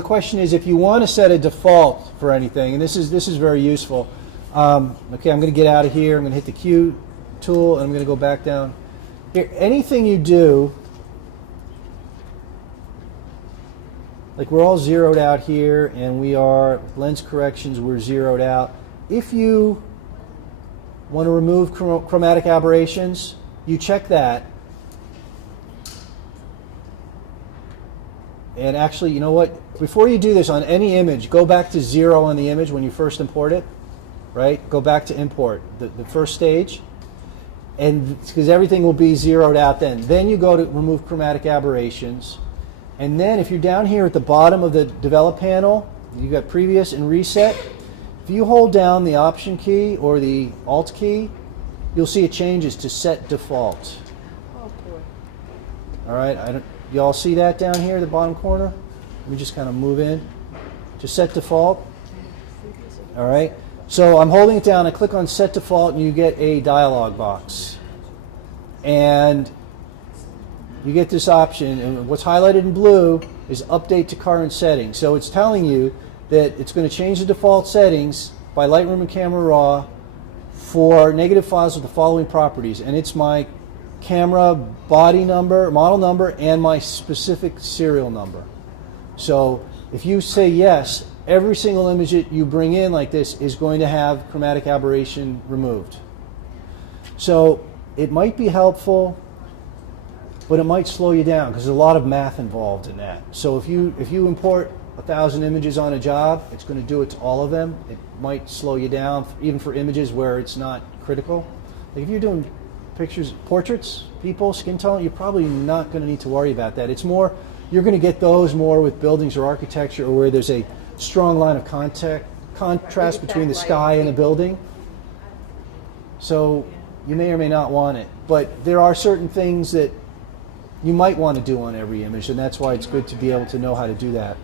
The question is, if you want to set a default for anything, and this is very useful. Okay, I'm going to get out of here. I'm going to hit the Q tool, and I'm going to go back down. Here, anything you do, like we're all zeroed out here, and we are lens corrections. We're zeroed out. If you want to remove chromatic aberrations, you check that. And actually, you know what? Before you do this on any image, go back to 0 on the image when you first import it, right? Go back to import, the first stage, and because everything will be zeroed out then. Then you go to remove chromatic aberrations, and then if you're down here at the bottom of the develop panel, you've got previous and reset. If you hold down the option key or the alt key, you'll see it changes to set default. Oh boy. All right, you all see that down here at the bottom corner? Let me just kind of move in to set default. All right, so I'm holding it down. I click on set default, and you get a dialog box. And you get this option, and what's highlighted in blue is update to current settings. So it's telling you that it's going to change the default settings by Lightroom and Camera Raw for negative files with the following properties. And it's my camera body number, model number, and my specific serial number. So if you say yes, every single image that you bring in like this is going to have chromatic aberration removed. So it might be helpful, but it might slow you down because there's a lot of math involved in that. So if you import 1,000 images on a job, it's going to do it to all of them. It might slow you down, even for images where it's not critical. Like if you're doing pictures, portraits, people, skin tone, you're probably not going to need to worry about that. It's more, you're going to get those more with buildings or architecture, or where there's a strong line of contrast between the sky and a building. So you may or may not want it, but there are certain things that you might want to do on every image, and that's why it's good to be able to know how to do that.